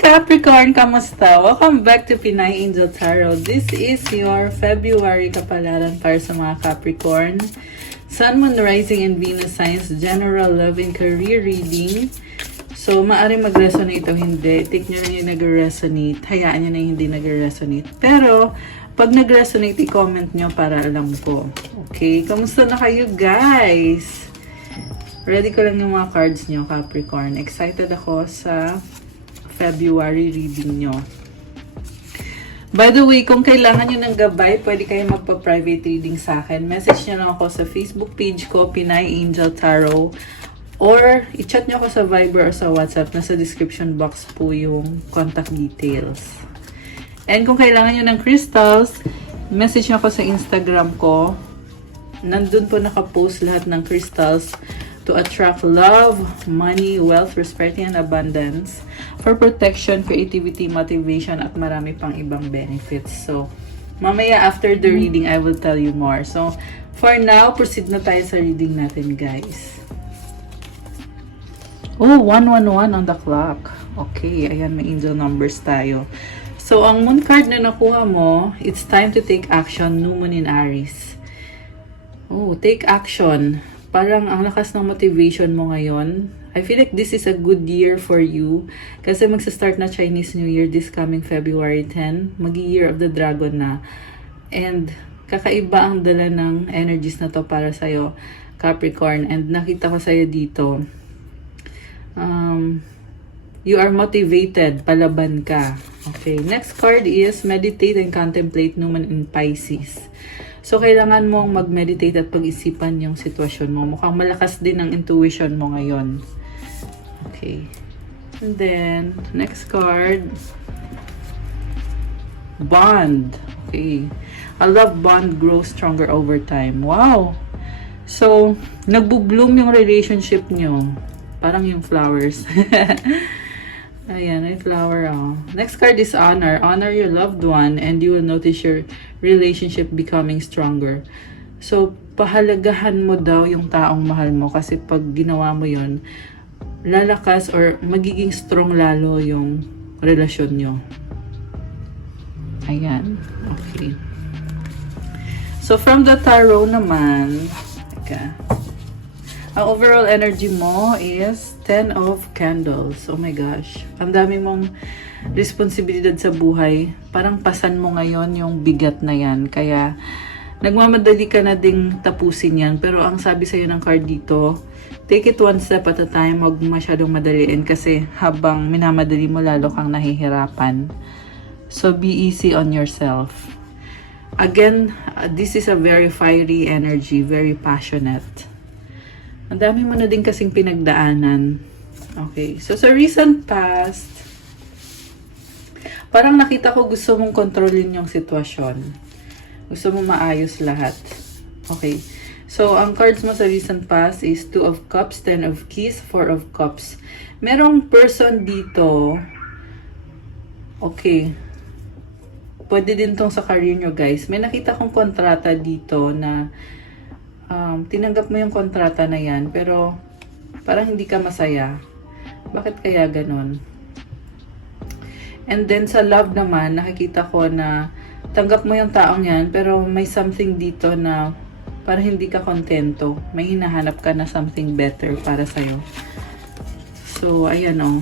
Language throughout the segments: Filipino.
Capricorn! Kamusta? Welcome back to Pinay Angel Tarot. This is your February kapalaran para sa mga Capricorn. Sun, Moon, Rising, and Venus signs, general love and career reading. So, maaaring mag-resonate o hindi. Take nyo na yung nag-resonate. Hayaan nyo na yung hindi nag-resonate. Pero, pag nag-resonate, i-comment nyo para alam ko. Okay? Kamusta na kayo, guys? Ready ko lang yung mga cards nyo, Capricorn. Excited ako sa February reading nyo. By the way, kung kailangan nyo ng gabay, pwede kayo magpa-private reading sa akin. Message nyo lang ako sa Facebook page ko, Pinay Angel Tarot. Or, i-chat nyo ako sa Viber or sa WhatsApp. Nasa description box po yung contact details. And kung kailangan nyo ng crystals, message nyo ako sa Instagram ko. Nandun po nakapost lahat ng crystals to attract love, money, wealth, prosperity, and abundance, for protection, creativity, motivation, at marami pang ibang benefits. So, mamaya after the reading, I will tell you more. So, for now, proceed na tayo sa reading natin, guys. Oh, 111 on the clock. Okay, ayan, may angel numbers tayo. So, ang moon card na nakuha mo, it's time to take action, new moon in Aries. Oh, take action. Parang ang lakas ng motivation mo ngayon. I feel like this is a good year for you. Kasi magsa-start na Chinese New Year this coming February 10. Mag-Year of the Dragon na. And kakaiba ang dala ng energies na to para sa'yo, Capricorn. And nakita ko sa'yo dito. You are motivated. Palaban ka. Okay. Next card is meditate and contemplate, new moon in Pisces. So, kailangan mong mag-meditate at pag-isipan yung sitwasyon mo. Mukhang malakas din ang intuition mo ngayon. Okay. And then, next card. Bond. Okay. A love bond grows stronger over time. Wow! So, nagbo-bloom yung relationship nyo. Parang yung flowers. Ayan, may flower, oh. Next card is honor. Honor your loved one and you will notice your relationship becoming stronger. So, pahalagahan mo daw yung taong mahal mo kasi pag ginawa mo yun, lalakas or magiging strong lalo yung relasyon nyo. Ayan. Okay. So, from the tarot naman, ang overall energy mo is 10 of Candles. Oh my gosh. Ang dami mong responsibilidad sa buhay. Parang pasan mo ngayon yung bigat na yan. Kaya, nagmamadali ka na ding tapusin yan. Pero ang sabi sa'yo ng card dito, take it one step at a time. Huwag masyadong madaliin kasi habang minamadali mo, lalo kang nahihirapan. So, be easy on yourself. Again, this is a very fiery energy. Very passionate. Ang dami mo na din kasing pinagdaanan. Okay. So, sa recent past, parang nakita ko gusto mong kontrolin yung sitwasyon. Gusto mong maayos lahat. Okay. So, ang cards mo sa recent past is 2 of Cups, 10 of Keys, 4 of Cups. Merong person dito. Okay. Pwede din tong sa career nyo, guys. May nakita kong kontrata dito na tinanggap mo yung kontrata na yan, pero parang hindi ka masaya. Bakit kaya ganon? And then sa love naman, nakikita ko na tanggap mo yung taong yan, pero may something dito na parang hindi ka kontento. May hinahanap ka na something better para sa'yo. So, ayan o.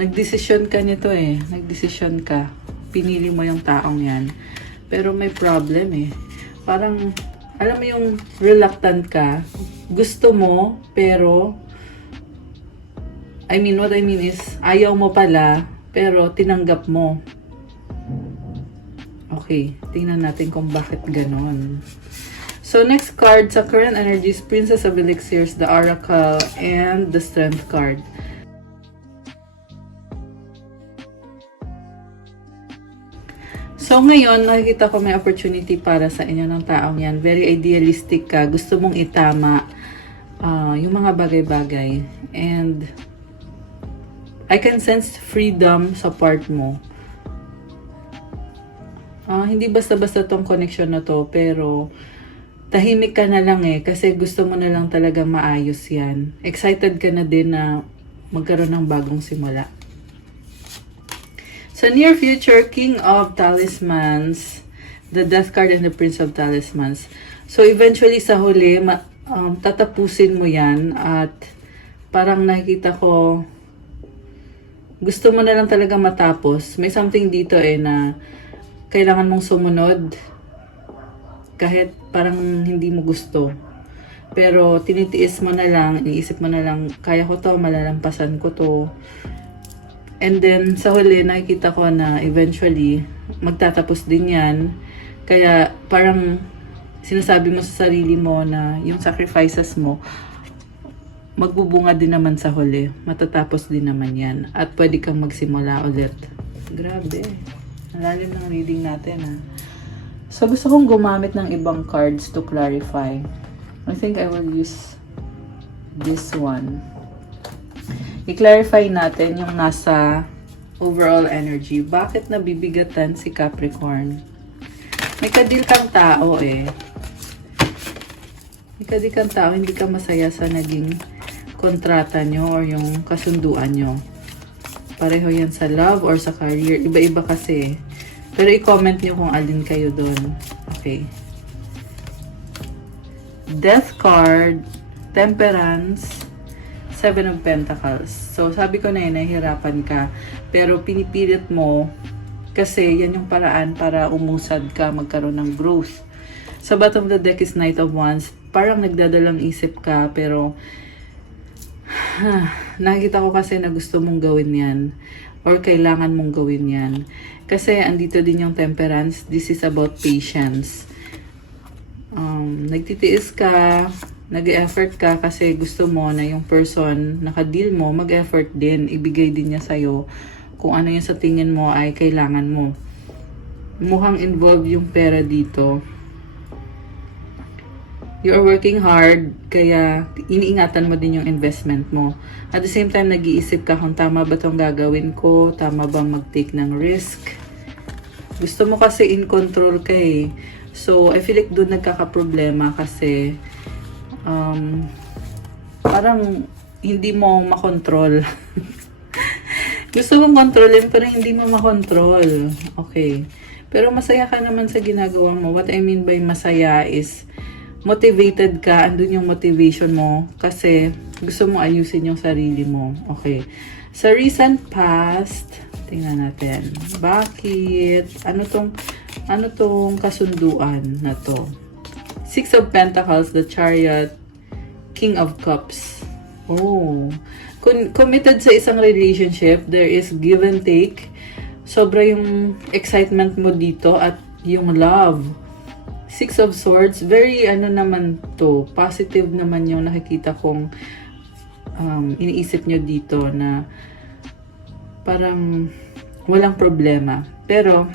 Nagdesisyon ka nito eh. Nagdesisyon ka. Pinili mo yung taong yan. Pero may problem eh. Parang, alam mo yung reluctant ka. Gusto mo, pero, what I mean is, ayaw mo pala, pero tinanggap mo. Okay, tingnan natin kung bakit ganon. So, next card sa current energies, Princess of Elixirs, the Oracle, and the Strength card. So, ngayon, nakikita ko may opportunity para sa inyo ng taong yan. Very idealistic ka. Gusto mong itama yung mga bagay-bagay. And, I can sense freedom sa part mo. Hindi basta-basta tong connection na to, pero tahimik ka na lang kasi gusto mo na lang talaga maayos yan. Excited ka na din na magkaroon ng bagong simula. Sa near future, King of Talismans, the Death card and the Prince of Talismans. So eventually sa huli, tatapusin mo yan at parang nakikita ko, gusto mo na lang talaga matapos. May something dito na kailangan mong sumunod kahit parang hindi mo gusto. Pero tinitiis mo na lang, iniisip mo na lang, kaya ko to, malalampasan ko to. And then sa huli nakikita ko na eventually magtatapos din yan. Kaya parang sinasabi mo sa sarili mo na yung sacrifices mo magbubunga din naman sa huli. Matatapos din naman yan. At pwede kang magsimula ulit. Grabe. Malalim ng reading natin So gusto kong gumamit ng ibang cards to clarify. I think I will use this one. I-clarify natin yung nasa overall energy. Bakit nabibigatan si Capricorn? May kadil kang tao May kadil kang tao, hindi ka masaya sa naging kontrata nyo or yung kasunduan nyo. Pareho yan sa love or sa career. Iba-iba kasi. Pero i-comment nyo kung alin kayo doon. Okay. Death card, Temperance, Seven of Pentacles. So, sabi ko na nahihirapan ka. Pero pinipilit mo kasi yan yung paraan para umusad ka, magkaroon ng growth. Sa bottom of the deck is Knight of Wands. Parang nagdadalang isip ka, pero nakikita ko kasi na gusto mong gawin yan. Or kailangan mong gawin yan. Kasi andito din yung Temperance. This is about patience. Nagtitiis ka, nag-effort ka kasi gusto mo na yung person naka-deal mo, mag-effort din. Ibigay din niya sa'yo kung ano yung sa tingin mo ay kailangan mo. Mukhang involved yung pera dito. You're working hard, kaya iniingatan mo din yung investment mo. At the same time, nag-iisip ka kung tama ba itong gagawin ko, tama bang mag-take ng risk. Gusto mo kasi in control ka So, I feel like doon nagkakaproblema kasi parang hindi mo makontrol. Gusto mong kontrolin pero hindi mo makontrol. Okay. Pero masaya ka naman sa ginagawa mo. What I mean by masaya is motivated ka. Andun yung motivation mo kasi gusto mo ayusin yung sarili mo. Okay. Sa recent past, tingnan natin. Bakit? Ano tong kasunduan na to? Six of Pentacles, the Chariot, King of Cups. Oh. Committed sa isang relationship, there is give and take. Sobra yung excitement mo dito at yung love. Six of Swords, very naman to, positive naman yung nakikita kong iniisip nyo dito na parang walang problema. Pero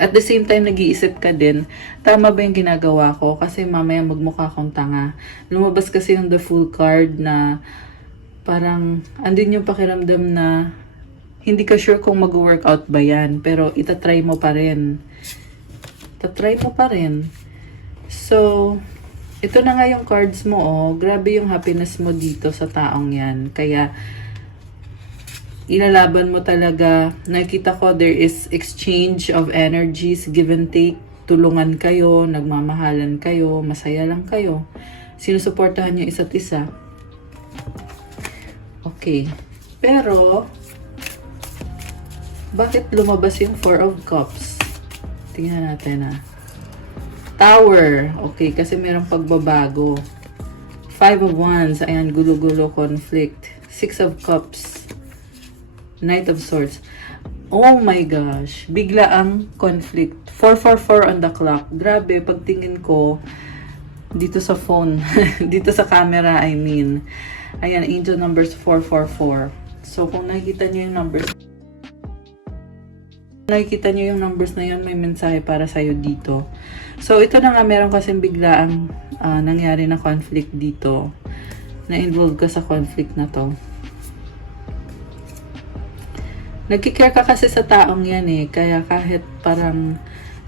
at the same time, nag-iisip ka din, tama ba yung ginagawa ko? Kasi mamaya magmukha akong tanga. Lumabas kasi yung the Fool card na parang andun yung pakiramdam na hindi ka sure kung mag-workout ba yan. Pero itatry mo pa rin. Itatry mo pa rin. So, ito na nga yung cards mo. Grabe yung happiness mo dito sa taong yan. Kaya, ilalaban mo talaga. Nakita ko there is exchange of energies, give and take. Tulungan kayo, nagmamahalan kayo, masaya lang kayo. Sinusuportahan nyo isa't isa. Okay. Pero, bakit lumabas yung Four of Cups? Tingnan natin Tower. Okay, kasi merong pagbabago. Five of Wands. Ayan, gulo-gulo, conflict. Six of Cups. Knight of Swords. Oh my gosh. Bigla ang conflict. 444 on the clock. Grabe, pagtingin ko dito sa phone. Dito sa camera, I mean. Ayan, angel numbers 444. So, kung nakikita nyo yung numbers na yun, may mensahe para sa'yo dito. So, ito na nga, meron kasing bigla ang nangyari na conflict dito. Na-involve ka sa conflict na to. Nagkikare ka kasi sa taong yan kaya kahit parang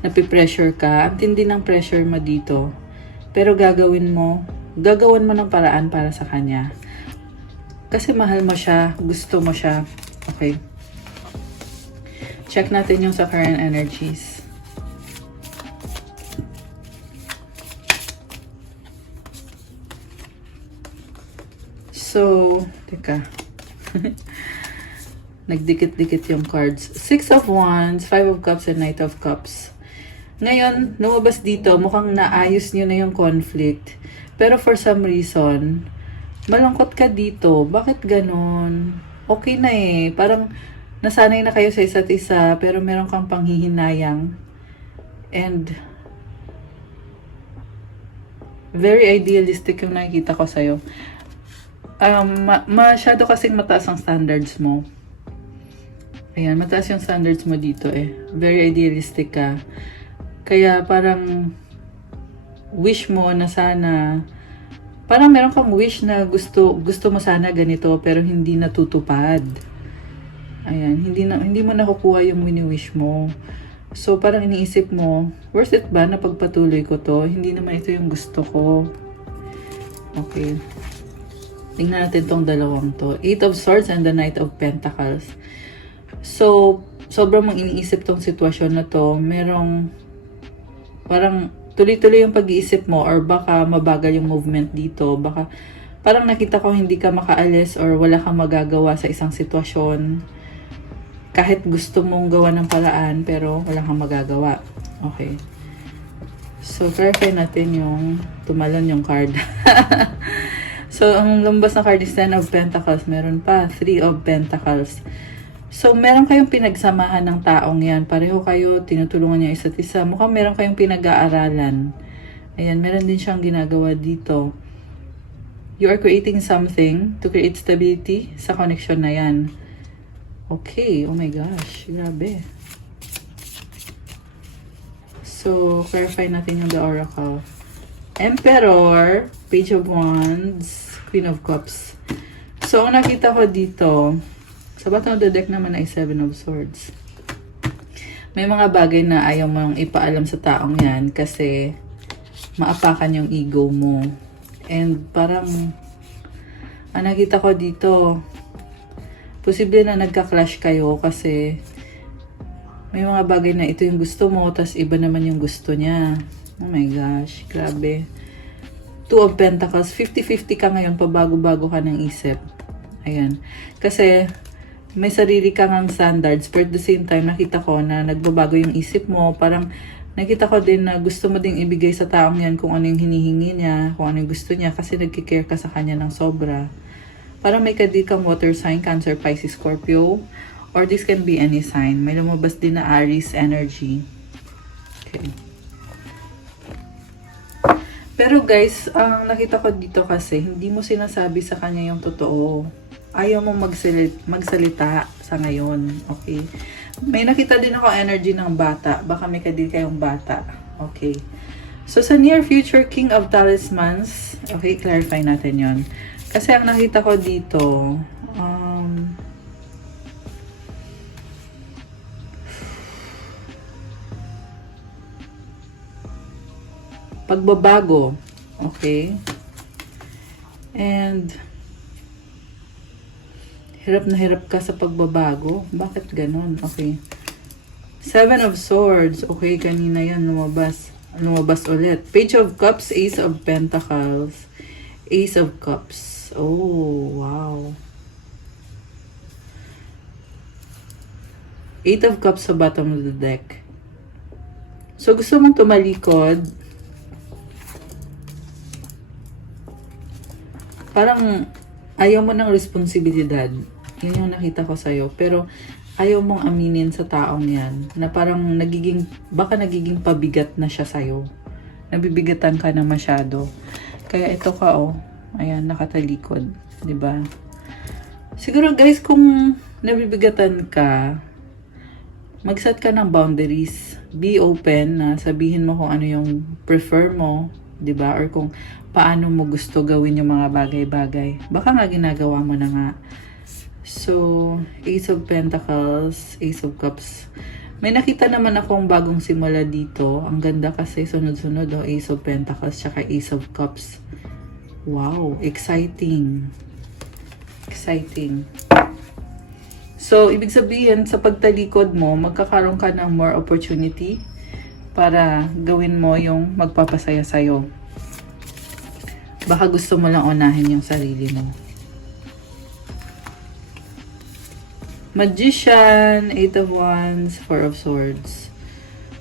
napipressure ka, ang tindi ng pressure mo dito. Pero gagawin mo ng paraan para sa kanya. Kasi mahal mo siya, gusto mo siya. Okay. Check natin yung sa current energies. So, teka. Nagdikit-dikit yung cards. 6 of Wands, 5 of Cups, and Knight of Cups. Ngayon, lumabas dito, mukhang naayos nyo na yung conflict. Pero for some reason, malungkot ka dito. Bakit ganon? Okay na eh. Parang nasanay na kayo sa isa't isa, pero meron kang panghihinayang. And very idealistic yung nakikita ko sa'yo. Masyado kasing mataas ang standards mo. Ayan, mataas yung standards mo dito eh. Very idealistic ka. Kaya parang wish mo na sana, parang meron kang wish na gusto mo sana ganito pero hindi natutupad. Ayan, hindi mo nakukuha yung wini-wish mo. So parang iniisip mo, worth it ba na pagpatuloy ko to? Hindi naman ito yung gusto ko. Okay. Tingnan natin tong dalawang to. 8 of Swords and the Knight of Pentacles. So, sobrang mong iniisip tong sitwasyon na to. Merong, parang tuloy-tuloy yung pag-iisip mo or baka mabagal yung movement dito. Baka, parang nakita ko hindi ka makaalis or wala kang magagawa sa isang sitwasyon. Kahit gusto mong gawa ng paraan, pero wala kang magagawa. Okay. So, clarify natin yung tumalon yung card. So, ang lumbas na card is 10 of Pentacles. Meron pa, 3 of Pentacles. So, meron kayong pinagsamahan ng taong yan. Pareho kayo, tinutulungan niya isa't isa. Mukhang meron kayong pinag-aaralan. Ayan, meron din siyang ginagawa dito. You are creating something to create stability sa connection na yan. Okay, oh my gosh, grabe. So, clarify natin yung the oracle. Emperor, Page of Wands, Queen of Cups. So, ang nakita ko dito, sa bottom of the deck naman ay 7 of Swords. May mga bagay na ayaw mong ipaalam sa taong yan kasi maapakan yung ego mo. And parang, ang nakita ko dito, posible na nagka-clash kayo kasi may mga bagay na ito yung gusto mo, tas iba naman yung gusto niya. Oh my gosh, grabe. 2 of Pentacles, 50-50 ka ngayon, pabago-bago ka ng isip. Ayan. Kasi, may sarili kang ang standards, but at the same time, nakita ko na nagbabago yung isip mo. Parang, nakita ko din na gusto mo ding ibigay sa taong yan kung ano yung hinihingi niya, kung ano yung gusto niya, kasi nagkikare ka sa kanya ng sobra. Parang may kadi kang water sign, Cancer, Pisces, Scorpio, or this can be any sign. May lumabas din na Aries energy. Okay. Pero guys, ang nakita ko dito kasi, hindi mo sinasabi sa kanya yung totoo. Ayaw mo magsalita sa ngayon. Okay? May nakita din ako energy ng bata. Baka may kadil kayong bata. Okay. So, sa near future, King of Talismans. Okay, clarify natin yon. Kasi ang nakita ko dito, pagbabago. Okay? And hirap na hirap ka sa pagbabago. Bakit ganun? Okay. 7 of Swords. Okay, kanina yan lumabas. Lumabas ulit. Page of Cups, Ace of Pentacles, Ace of Cups. Oh, wow. 8 of Cups sa bottom of the deck. So, gusto mong tumalikod. Parang ayaw mo ng responsibilidad. Yun yung nakita ko sa'yo. Pero ayaw mong aminin sa taong yan. Na parang baka nagiging pabigat na siya sa'yo. Nabibigatan ka na masyado. Kaya ito ka oh. Ayan, nakatalikod. Diba? Siguro guys, kung nabibigatan ka, mag-set ka ng boundaries. Be open na sabihin mo kung ano yung prefer mo. Diba? Or kung paano mo gusto gawin yung mga bagay-bagay. Baka nga ginagawa mo na nga. So, Ace of Pentacles, Ace of Cups. May nakita naman akong bagong simula dito. Ang ganda kasi sunod-sunod, oh. Ace of Pentacles, tsaka Ace of Cups. Wow, exciting. Exciting. So, ibig sabihin, sa pagtalikod mo, magkakaroon ka ng more opportunity para gawin mo yung magpapasaya sa'yo. Baka gusto mo lang unahin yung sarili mo. Magician, Eight of Wands, Four of Swords.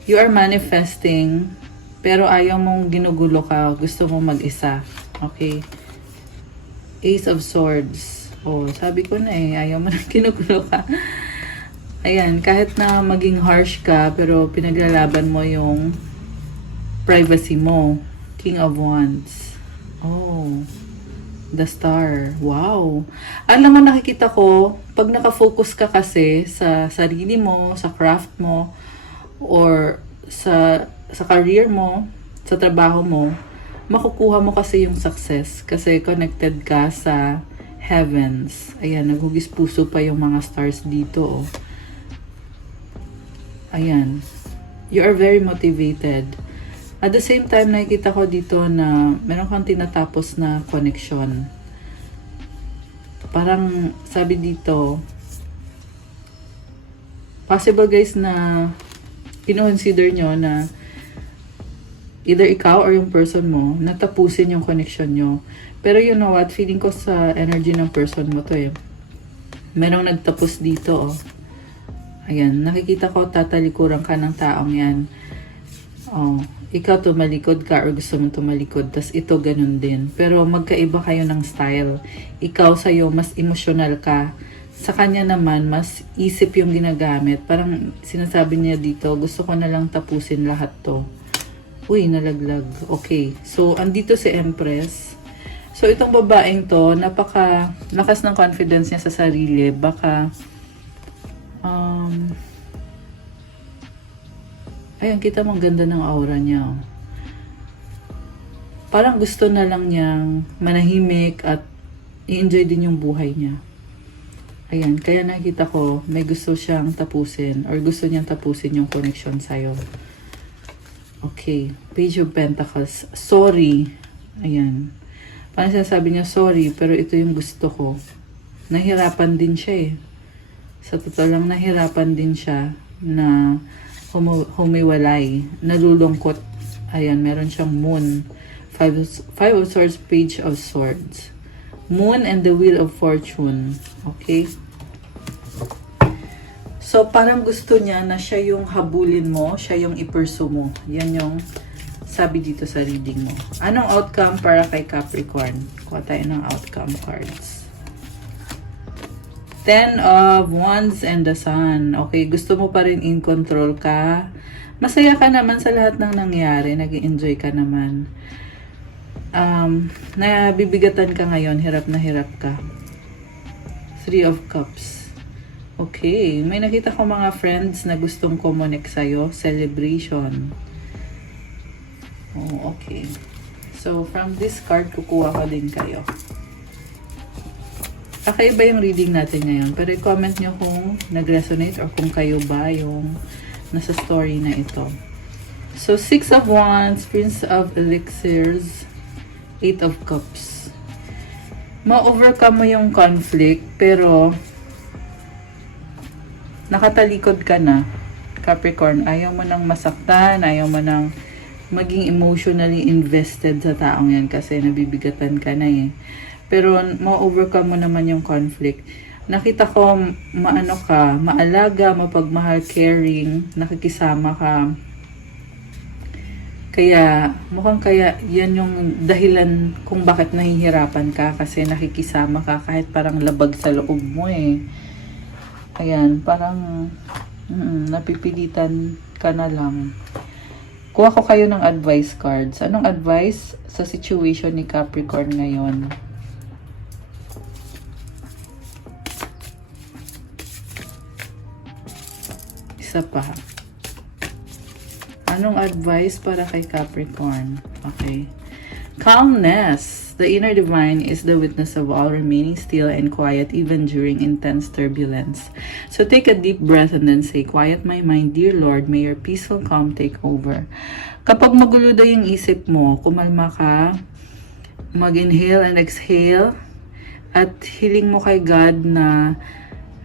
You are manifesting, pero ayaw mong ginugulo ka. Gusto mong mag-isa. Okay? Ace of Swords. Oh, sabi ko na eh, ayaw mo nang ginugulo ka. Ayan, kahit na maging harsh ka, pero pinaglalaban mo yung privacy mo. King of Wands. Oh, the Star. Wow. Alam mo, nakikita ko, pag nakafocus ka kasi sa sarili mo, sa craft mo, or sa career mo, sa trabaho mo, makukuha mo kasi yung success. Kasi connected ka sa heavens. Ayan, naghugis puso pa yung mga stars dito. Oh. Ayan. You are very motivated. At the same time, nakikita ko dito na meron kang tinatapos na connection. Parang sabi dito, possible guys na kino-consider nyo na either ikaw or yung person mo, natapusin yung connection nyo. Pero you know what, feeling ko sa energy ng person mo to eh. Merong nagtapos dito oh. Ayan, nakikita ko tatalikuran ka ng taong yan. Oh, ikaw tumalikod ka or gusto mong tumalikod, tas ito ganun din. Pero magkaiba kayo ng style. Ikaw sa'yo, mas emotional ka. Sa kanya naman, mas isip yung ginagamit. Parang sinasabi niya dito, gusto ko na lang tapusin lahat to. Uy, nalaglag. Okay. So, andito si Empress. So, itong babaeng to, napaka lakas ng confidence niya sa sarili. Baka, ayan, kita mong ganda ng aura niya. Oh. Parang gusto na lang niyang manahimik at i-enjoy din yung buhay niya. Ayan, kaya nakita ko, may gusto siyang tapusin or gusto niyang tapusin yung connection sa'yo. Okay, Page of Pentacles. Sorry. Ayan. Parang sinasabi niya, sorry, pero ito yung gusto ko. Nahirapan din siya eh. Sa totoo lang, nahirapan din siya na humiwalay. Nalulungkot. Ayan, meron siyang Moon. Five of Swords, Page of Swords. Moon and the Wheel of Fortune. Okay? So, parang gusto niya na siya yung habulin mo, siya yung i-pursue mo. Yan yung sabi dito sa reading mo. Anong outcome para kay Capricorn? Kuha tayo ng outcome cards. Ten of Wands and the Sun. Okay, gusto mo pa rin in control ka. Masaya ka naman sa lahat ng nangyari. Nag-enjoy ka naman. Nabibigatan ka ngayon. Hirap na hirap ka. Three of Cups. Okay, may nakita ko mga friends na gustong kumonek sa'yo. Celebration. Oh, okay. So, from this card, kukuha ko din kayo. Kakaiba yung reading natin ngayon. Pero i-comment nyo kung nag-resonate or kung kayo ba yung nasa story na ito. So, Six of Wands, Prince of Elixirs, Eight of Cups. Ma-overcome mo yung conflict, pero nakatalikod ka na, Capricorn. Ayaw mo nang masaktan, ayaw mo nang maging emotionally invested sa taong yan kasi nabibigatan ka na eh. Pero ma-overcome mo naman yung conflict. Nakita ko, maano ka, maalaga, mapagmahal, caring, nakikisama ka. Kaya, mukhang kaya, yan yung dahilan kung bakit nahihirapan ka kasi nakikisama ka kahit parang labag sa loob mo eh. Ayan, parang napipilitan ka na lang. Kuha ko kayo ng advice cards. Anong advice sa situation ni Capricorn ngayon? Isa pa. Anong advice para kay Capricorn? Okay. Calmness. The inner divine is the witness of all, remaining still and quiet even during intense turbulence. So take a deep breath and then say, quiet my mind, dear Lord, may your peaceful calm take over. Kapag magulo daw yung isip mo, kumalma ka, mag-inhale and exhale, at hiling mo kay God na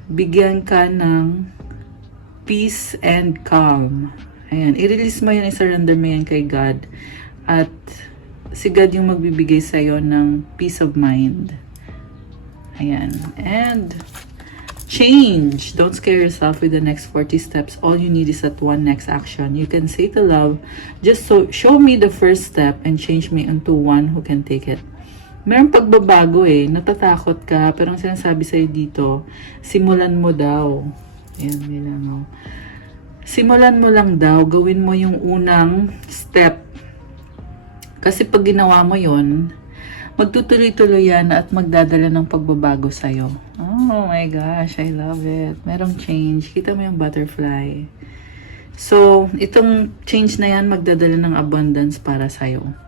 bigyan ka ng peace and calm. Ayan, i-release mo yan, i-surrender mo yan kay God. At si God yung magbibigay sa'yo ng peace of mind. Ayan. And change. Don't scare yourself with the next 40 steps. All you need is that one next action. You can say to love, just show me the first step and change me into one who can take it. Merong pagbabago natatakot ka, pero ang sinasabi sa'yo dito, simulan mo daw. Ayan, nilang simulan mo lang daw, gawin mo yung unang step. Kasi pag ginawa mo yon, magtutuloy-tuloy yan at magdadala ng pagbabago sa'yo. Oh my gosh, I love it. Merong change. Kita mo yung butterfly. So, itong change na yan, magdadala ng abundance para sa'yo.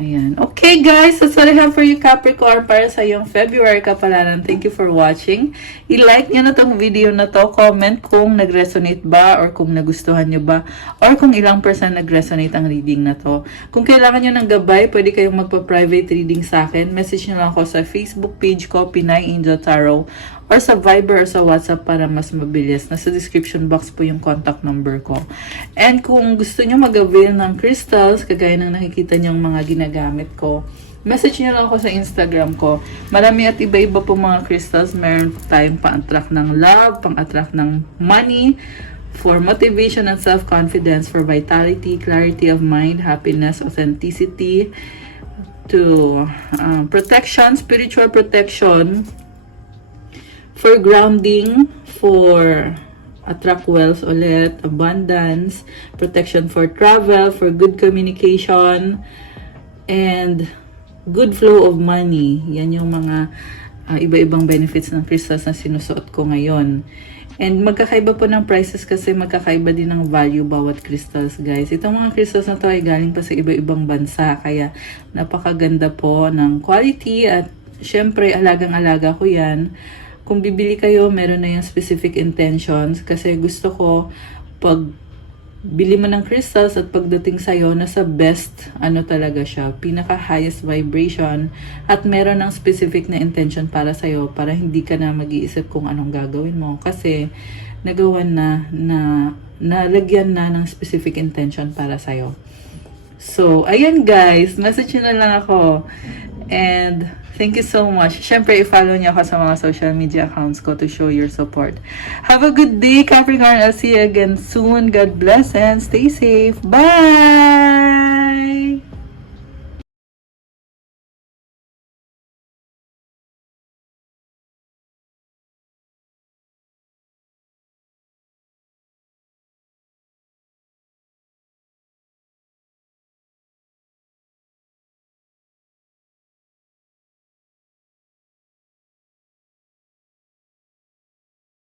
Ayan. Okay guys, that's what I have for you Capricorn para sa iyong February kapalaran. Thank you for watching. I-like nyo na tong video na to. Comment kung nag-resonate ba or kung nagustuhan nyo ba or kung ilang percent nag-resonate ang reading na to. Kung kailangan nyo ng gabay, pwede kayong magpa-private reading sa akin. Message nyo lang ako sa Facebook page ko, Pinay Angel Tarot, or sa Viber or sa WhatsApp para mas mabilis. Nasa description box po yung contact number ko. And kung gusto nyo mag-avail ng crystals, kagaya ng nakikita nyong mga ginagamit ko, message nyo lang ako sa Instagram ko. Marami at iba-iba po mga crystals. Meron tayong pang-attract ng love, pang-attract ng money, for motivation and self-confidence, for vitality, clarity of mind, happiness, authenticity, to protection, spiritual protection, for grounding, for attract wealth ulit, abundance, protection for travel, for good communication, and good flow of money. Yan yung mga iba-ibang benefits ng crystals na sinusuot ko ngayon. And magkakaiba po ng prices kasi magkakaiba din ng value bawat crystals, guys. Itong mga crystals na to ay galing pa sa iba-ibang bansa. Kaya napakaganda po ng quality at syempre alagang-alaga ko yan. Kung bibili kayo, meron na yung specific intentions kasi gusto ko pag bili mo ng crystals at pagdating sa'yo, nasa best, talaga siya, pinaka highest vibration at meron ng specific na intention para sa'yo para hindi ka na mag-iisip kung anong gagawin mo kasi nagawan nalagyan na ng specific intention para sa'yo. So, ayan guys, message nyo na lang ako. And thank you so much. Siyempre, i-follow niyo ako sa mga social media accounts ko to show your support. Have a good day, Capricorn. I'll see you again soon. God bless and stay safe. Bye!